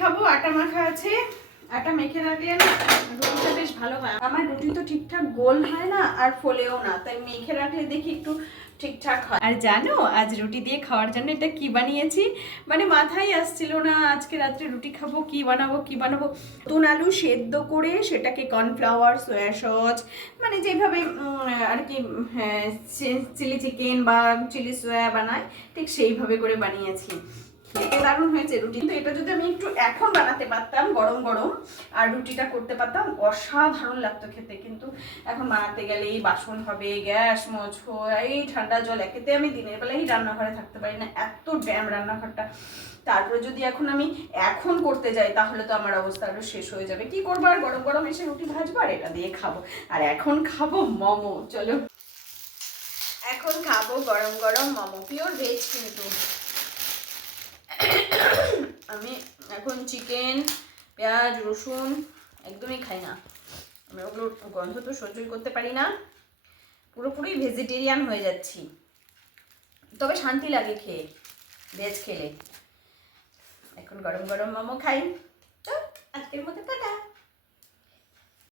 খাবো, আটা মাখা আছে, আটা মেখে রাখলে না রুটিটা বেশ ভালো হয়। আমার রুটি তো ঠিকঠাক গোল হয় না আর ফোলেও না, তাই মেখে রাখলে দেখি একটু ঠিকঠাক হয়। আর জানো আজ রুটি দিয়ে খাওয়ার জন্য এটা কি বানিয়েছি, মানে মাথায় আসছিল না আজকে রাত্রে রুটি খাবো, কি বানাবো কি বানাবো। নতুন আলু সেদ্ধ করে সেটাকে কর্নফ্লাওয়ার, সয়া সস, মানে যেভাবে আর কি চিলি চিকেন বা চিলি সয়া বানায় ঠিক সেইভাবে করে বানিয়েছি। খেতে দারুণ হয়েছে রুটি। কিন্তু এটা যদি আমি একটু এখন বানাতে পারতাম গরম গরম আর রুটিটা করতে পারতাম, অসাধারণ লাগতো খেতে। কিন্তু এখন বানাতে গেলে এই বাসন হবে, গ্যাস মোছবো, এই ঠান্ডা জল, একেতে আমি দিনের বেলায় রান্নাঘরে থাকতে পারি না, এত ড্যাম রান্নাঘরটা। তারপরে যদি এখন করতে যাই তাহলে তো আমার অবস্থা আরো শেষ হয়ে যাবে। কি করবো আর, গরম গরম এসে রুটি ভাজবো আর এটা দিয়ে খাবো। আর এখন খাবো মোমো। চলো এখন খাবো গরম গরম মোমো, পিওর ভেজ কিন্তু। আমি এখন চিকেন, পেঁয়াজ, রসুন একদমই খাই না, আমি ওগুলোর গন্ধ তো সহ্যই করতে পারি না, পুরোপুরি ভেজিটেরিয়ান হয়ে যাচ্ছি। তবে শান্তি লাগে খেয়ে, ভেজ খেলে। এখন গরম গরম মোমো খাই। তো আজকের মতো টাটা।